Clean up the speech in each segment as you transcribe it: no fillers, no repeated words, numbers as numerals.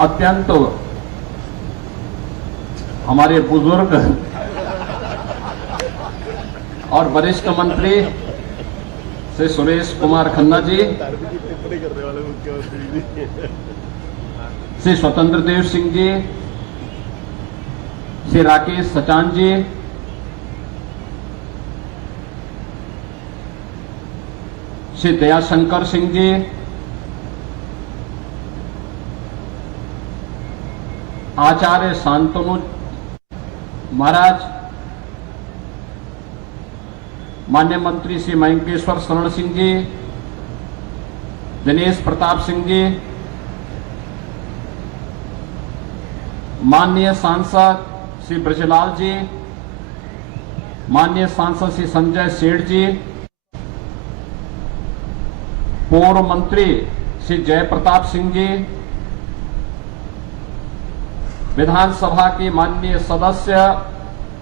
अत्यंत हमारे बुजुर्ग और वरिष्ठ मंत्री श्री सुरेश कुमार खन्ना जी, श्री स्वतंत्र देव सिंह जी, श्री राकेश सचान जी, श्री दयाशंकर सिंह जी, आचार्य शांतनु महाराज, मान्य मंत्री श्री मयंकेश्वर शरण सिंह जी, दिनेश प्रताप सिंह जी, माननीय सांसद श्री ब्रजलाल जी, माननीय सांसद श्री संजय सेठ जी, पूर्व मंत्री श्री जयप्रताप सिंह जी, विधानसभा के माननीय सदस्य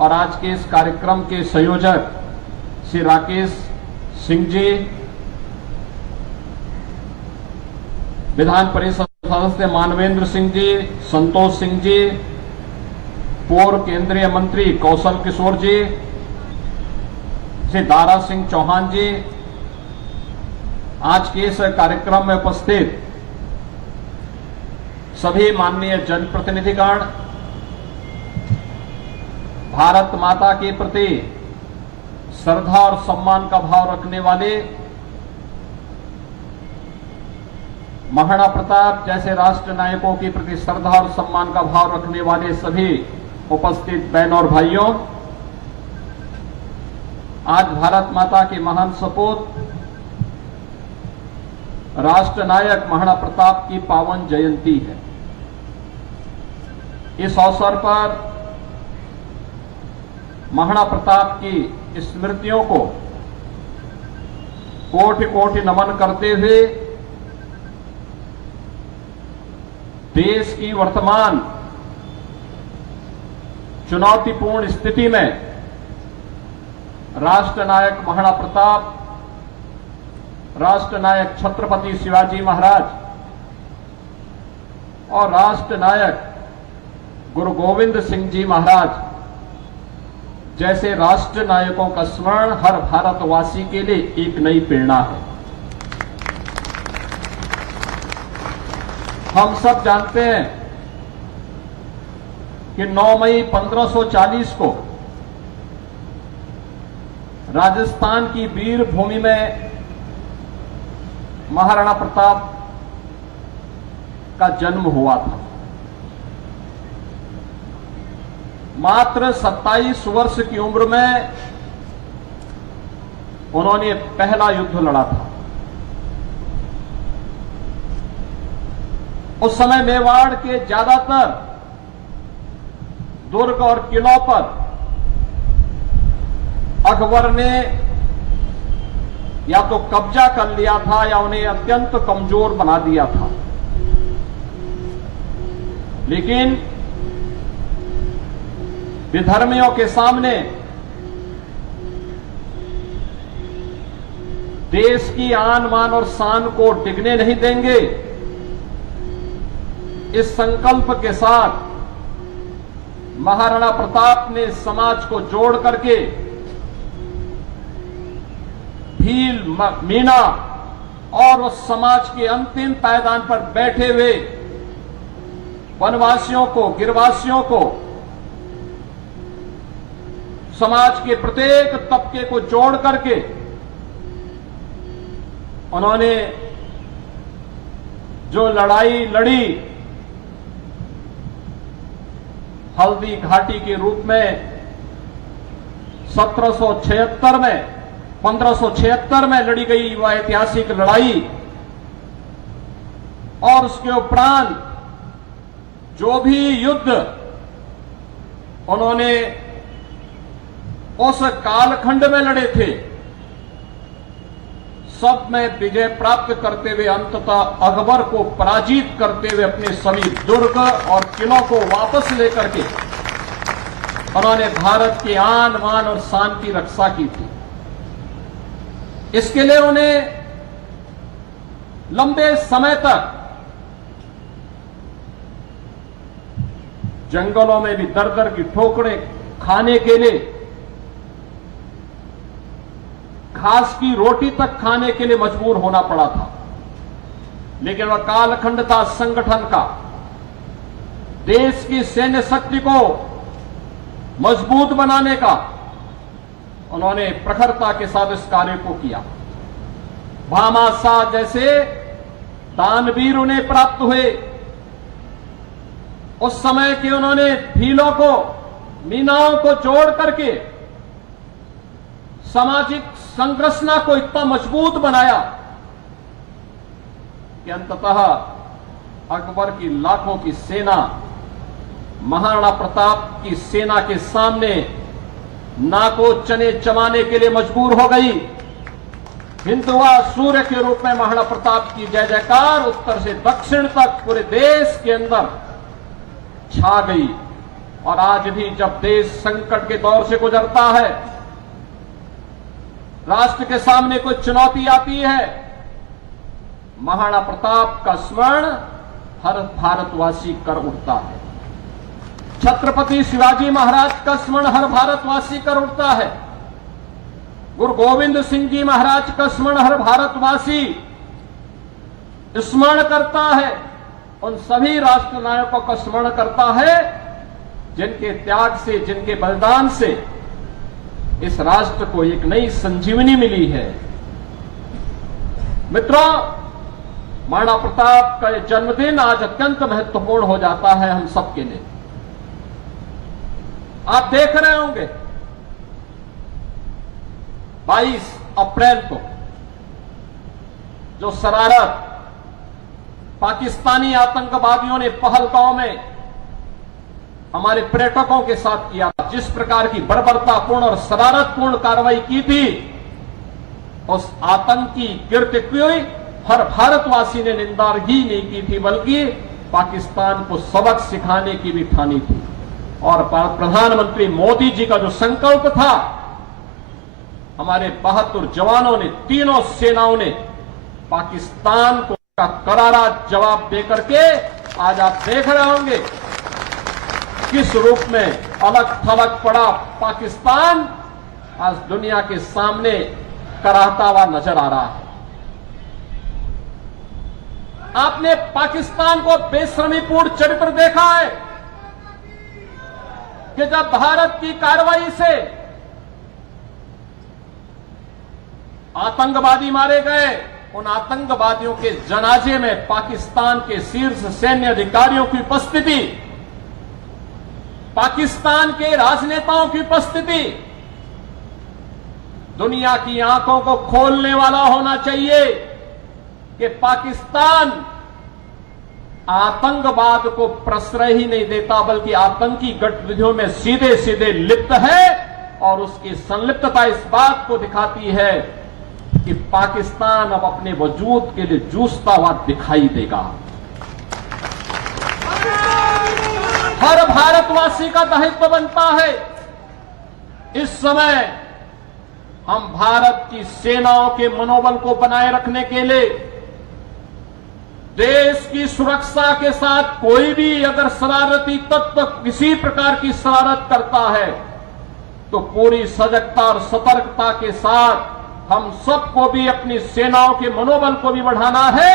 और आज के इस कार्यक्रम के संयोजक श्री राकेश सिंह जी, विधान परिषद सदस्य मानवेंद्र सिंह जी, संतोष सिंह जी, पूर्व केंद्रीय मंत्री कौशल किशोर जी, श्री दारा सिंह चौहान जी, आज के इस कार्यक्रम में उपस्थित सभी माननीय जनप्रतिनिधिगण, भारत माता के प्रति श्रद्धा और सम्मान का भाव रखने वाले, महाराणा प्रताप जैसे राष्ट्र नायकों के प्रति श्रद्धा और सम्मान का भाव रखने वाले सभी उपस्थित बहनों और भाइयों, आज भारत माता के महान सपूत राष्ट्र नायक महाराणा प्रताप की पावन जयंती है। इस अवसर पर महाराणा प्रताप की स्मृतियों को कोटि कोटि नमन करते हुए देश की वर्तमान चुनौतीपूर्ण स्थिति में राष्ट्र नायक महाराणा प्रताप, राष्ट्र नायक छत्रपति शिवाजी महाराज और राष्ट्र नायक गुरु गोविंद सिंह जी महाराज जैसे राष्ट्र नायकों का स्मरण हर भारतवासी के लिए एक नई प्रेरणा है। हम सब जानते हैं कि 9 मई 1540 को राजस्थान की वीर भूमि में महाराणा प्रताप का जन्म हुआ था। मात्र 27 वर्ष की उम्र में उन्होंने पहला युद्ध लड़ा था। उस समय मेवाड़ के ज्यादातर दुर्ग और किलों पर अकबर ने या तो कब्जा कर लिया था या उन्हें अत्यंत कमजोर बना दिया था। लेकिन विधर्मियों के सामने देश की आन मान और शान को टिकने नहीं देंगे, इस संकल्प के साथ महाराणा प्रताप ने समाज को जोड़ करके भील, मीणा और उस समाज के अंतिम पायदान पर बैठे हुए वनवासियों को, गिरवासियों को, समाज के प्रत्येक तबके को जोड़ करके उन्होंने जो लड़ाई लड़ी, हल्दी घाटी के रूप में 1576 में लड़ी गई वह ऐतिहासिक लड़ाई, और उसके उपरांत जो भी युद्ध उन्होंने उस कालखंड में लड़े थे, सब में विजय प्राप्त करते हुए अंततः अकबर को पराजित करते हुए अपने सभी दुर्ग और किलों को वापस लेकर के उन्होंने भारत के आन मान और शान की रक्षा की थी। इसके लिए उन्हें लंबे समय तक जंगलों में भी दर दर की ठोकरें खाने के लिए, घास की रोटी तक खाने के लिए मजबूर होना पड़ा था। लेकिन वह कालखंड था संगठन का। देश की सैन्य शक्ति को मजबूत बनाने का उन्होंने प्रखरता के साथ इस कार्य को किया। भामाशाह जैसे दानवीर उन्हें प्राप्त हुए। उस समय के उन्होंने भीलों को, मीनाओं को जोड़ करके सामाजिक संरचना को इतना मजबूत बनाया कि अंततः अकबर की लाखों की सेना महाराणा प्रताप की सेना के सामने नाको चने चबाने के लिए मजबूर हो गई। हिंदुआ सूर्य के रूप में महाराणा प्रताप की जय जयकार उत्तर से दक्षिण तक पूरे देश के अंदर छा गई। और आज भी जब देश संकट के दौर से गुजरता है, राष्ट्र के सामने कोई चुनौती आती है, महाराणा प्रताप का स्मरण हर भारतवासी कर उठता है। छत्रपति शिवाजी महाराज का स्मरण हर भारतवासी कर उठता है। गुरु गोविंद सिंह जी महाराज का स्मरण हर भारतवासी स्मरण करता है। उन सभी राष्ट्र नायकों का स्मरण करता है जिनके त्याग से, जिनके बलिदान से इस राष्ट्र को एक नई संजीवनी मिली है। मित्रों, महाराणा प्रताप का यह जन्मदिन आज अत्यंत महत्वपूर्ण हो जाता है हम सबके लिए। आप देख रहे होंगे 22 अप्रैल को जो शरारत पाकिस्तानी आतंकवादियों ने पहलगांव में हमारे पर्यटकों के साथ किया, जिस प्रकार की बर्बरतापूर्ण और शरारतपूर्ण कार्रवाई की थी, उस आतंकी कृत्य की हर भारतवासी ने निंदा ही नहीं की थी, बल्कि पाकिस्तान को सबक सिखाने की भी ठानी थी। और प्रधानमंत्री मोदी जी का जो संकल्प था, हमारे बहादुर जवानों ने, तीनों सेनाओं ने पाकिस्तान को का करारा जवाब देकर के आज आप देख रहे होंगे किस रूप में अलग थलग पड़ा पाकिस्तान आज दुनिया के सामने कराहता हुआ नजर आ रहा है। आपने पाकिस्तान को बेशर्मीपूर्ण चरित्र देखा है कि जब भारत की कार्रवाई से आतंकवादी मारे गए, उन आतंकवादियों के जनाजे में पाकिस्तान के शीर्ष सैन्य अधिकारियों की उपस्थिति, पाकिस्तान के राजनेताओं की उपस्थिति दुनिया की आंखों को खोलने वाला होना चाहिए कि पाकिस्तान आतंकवाद को प्रश्रय ही नहीं देता, बल्कि आतंकी गतिविधियों में सीधे सीधे लिप्त है। और उसकी संलिप्तता इस बात को दिखाती है कि पाकिस्तान अब अपने वजूद के लिए जूझता हुआ दिखाई देगा। हर भारतवासी का दायित्व बनता है इस समय हम भारत की सेनाओं के मनोबल को बनाए रखने के लिए, देश की सुरक्षा के साथ कोई भी अगर शरारती तत्व किसी प्रकार की शरारत करता है तो पूरी सजगता और सतर्कता के साथ हम सबको भी अपनी सेनाओं के मनोबल को भी बढ़ाना है,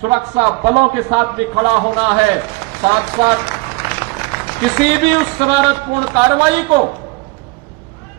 सुरक्षा बलों के साथ भी खड़ा होना है। साथ साथ किसी भी उस शरारतपूर्ण कार्रवाई को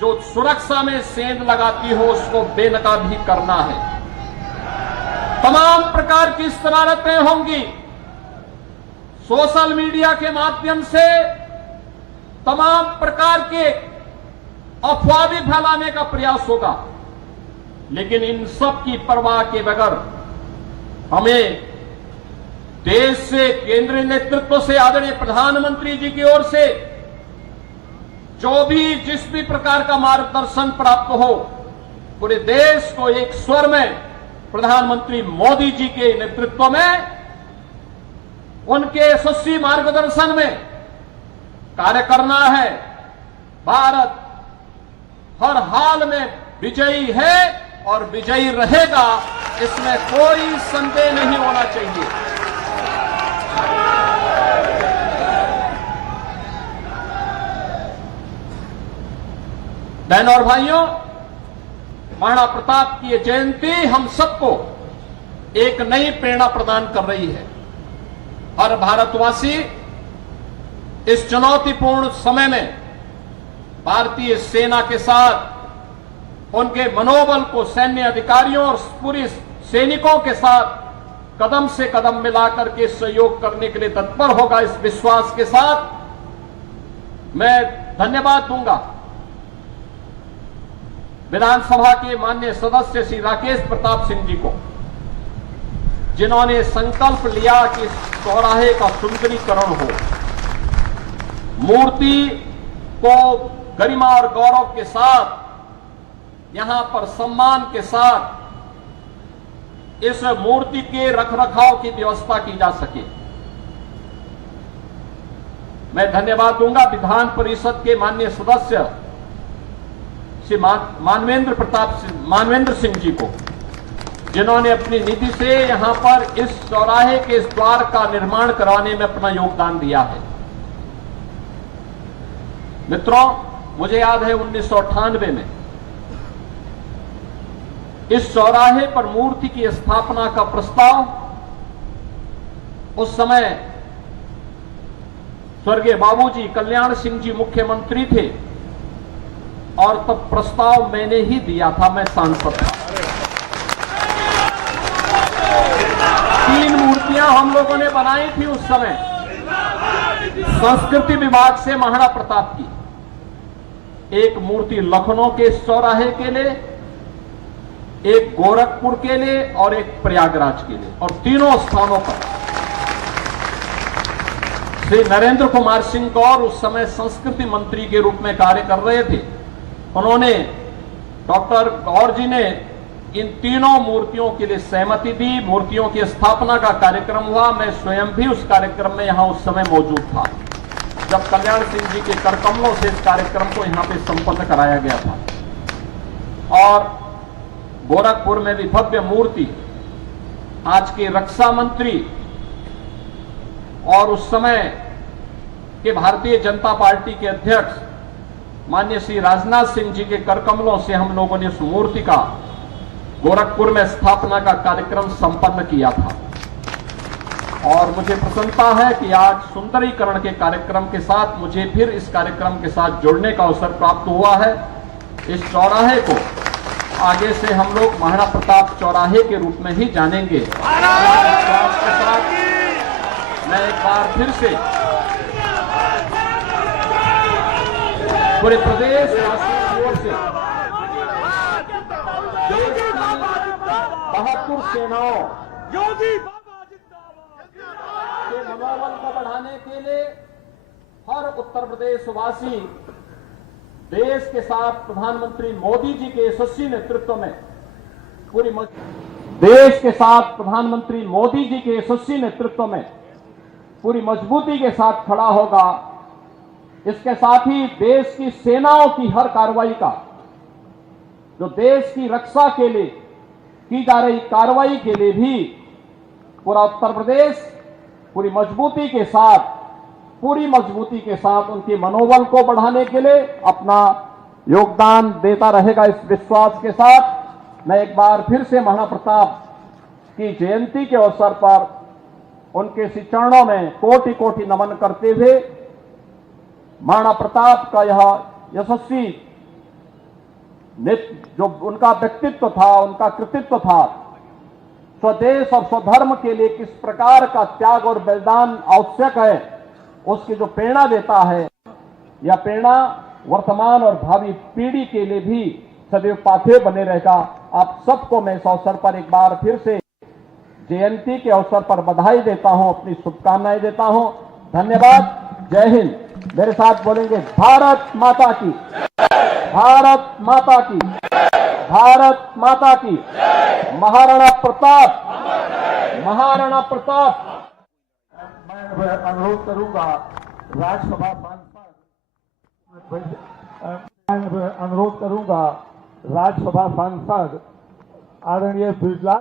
जो सुरक्षा में सेंध लगाती हो उसको बेनकाब भी करना है। तमाम प्रकार की शरारतें होंगी, सोशल मीडिया के माध्यम से तमाम प्रकार के अफवाह भी फैलाने का प्रयास होगा, लेकिन इन सब की परवाह के बगैर हमें देश से, केंद्रीय नेतृत्व से, आदरणीय प्रधानमंत्री जी की ओर से जो भी जिस भी प्रकार का मार्गदर्शन प्राप्त हो, पूरे देश को एक स्वर में प्रधानमंत्री मोदी जी के नेतृत्व में, उनके यशस्वी मार्गदर्शन में कार्य करना है। भारत हर हाल में विजयी है और विजयी रहेगा, इसमें कोई संदेह नहीं होना चाहिए। बहनों और भाइयों, महाराणा प्रताप की ये जयंती हम सबको एक नई प्रेरणा प्रदान कर रही है। हर भारतवासी इस चुनौतीपूर्ण समय में भारतीय सेना के साथ उनके मनोबल को सैन्य अधिकारियों और पूरी सैनिकों के साथ कदम से कदम मिलाकर के सहयोग करने के लिए तत्पर होगा। इस विश्वास के साथ मैं धन्यवाद दूंगा विधानसभा के माननीय सदस्य श्री राकेश प्रताप सिंह जी को, जिन्होंने संकल्प लिया कि इस चौराहे का सुंदरीकरण हो, मूर्ति को गरिमा और गौरव के साथ, यहां पर सम्मान के साथ इस मूर्ति के रखरखाव की व्यवस्था की जा सके। मैं धन्यवाद दूंगा विधान परिषद के माननीय सदस्य श्री मानवेंद्र सिंह जी को, जिन्होंने अपनी निधि से यहां पर इस चौराहे के इस द्वार का निर्माण कराने में अपना योगदान दिया है। मित्रों, मुझे याद है 1998 में इस चौराहे पर मूर्ति की स्थापना का प्रस्ताव, उस समय स्वर्गीय बाबूजी कल्याण सिंह जी मुख्यमंत्री थे और तब प्रस्ताव मैंने ही दिया था, मैं सांसद था। 3 मूर्तियां हम लोगों ने बनाई थी उस समय संस्कृति विभाग से महाराणा प्रताप की। एक मूर्ति लखनऊ के चौराहे के लिए, एक गोरखपुर के लिए और एक प्रयागराज के लिए, और तीनों स्थानों पर श्री नरेंद्र कुमार सिंह गौर उस समय संस्कृति मंत्री के रूप में कार्य कर रहे थे। उन्होंने, डॉक्टर गौर जी ने इन तीनों मूर्तियों के लिए सहमति दी। मूर्तियों की स्थापना का कार्यक्रम हुआ। मैं स्वयं भी उस कार्यक्रम में यहां उस समय मौजूद था, जब कल्याण सिंह जी के करकमलों से इस कार्यक्रम को यहां पे संपन्न कराया गया था। और गोरखपुर में भी भव्य मूर्ति आज के रक्षा मंत्री और उस समय के भारतीय जनता पार्टी के अध्यक्ष माननीय श्री राजनाथ सिंह जी के करकमलों से हम लोगों ने उस मूर्ति का गोरखपुर में स्थापना का कार्यक्रम संपन्न किया था। और मुझे प्रसन्नता है कि आज सुंदरीकरण के कार्यक्रम के साथ मुझे फिर इस कार्यक्रम के साथ जुड़ने का अवसर प्राप्त हुआ है। इस चौराहे को आगे से हम लोग महाराणा प्रताप चौराहे के रूप में ही जानेंगे। के साथ मैं एक बार फिर से पूरे प्रदेश वासियों की ओर से बहादुर सेनाओं के मनोबल को बढ़ाने के लिए हर उत्तर प्रदेश वासी देश के साथ प्रधानमंत्री मोदी जी के यशस्वी नेतृत्व में पूरी मजबूती के साथ खड़ा होगा। इसके साथ ही देश की सेनाओं की हर कार्रवाई का, जो देश की रक्षा के लिए की जा रही कार्रवाई के लिए भी पूरा उत्तर प्रदेश पूरी मजबूती के साथ उनके मनोबल को बढ़ाने के लिए अपना योगदान देता रहेगा। इस विश्वास के साथ मैं एक बार फिर से महाराणा प्रताप की जयंती के अवसर पर उनके श्री चरणों में कोटि कोटि नमन करते हुए महाराणा प्रताप का यह यशस्वी जो उनका व्यक्तित्व था, उनका कृतित्व था, स्वदेश और स्वधर्म के लिए किस प्रकार का त्याग और बलिदान आवश्यक है, उसकी जो प्रेरणा देता है, यह प्रेरणा वर्तमान और भावी पीढ़ी के लिए भी सदैव पाथेय बने रहेगा। आप सबको मैं इस अवसर पर एक बार फिर से जयंती के अवसर पर बधाई देता हूं, अपनी शुभकामनाएं देता हूं। धन्यवाद। जय हिंद। मेरे साथ बोलेंगे भारत माता की, भारत माता की, भारत माता की। महाराणा प्रताप, महाराणा प्रताप। मैं अनुरोध करूंगा राज्यसभा सांसद आदरणीय बिरला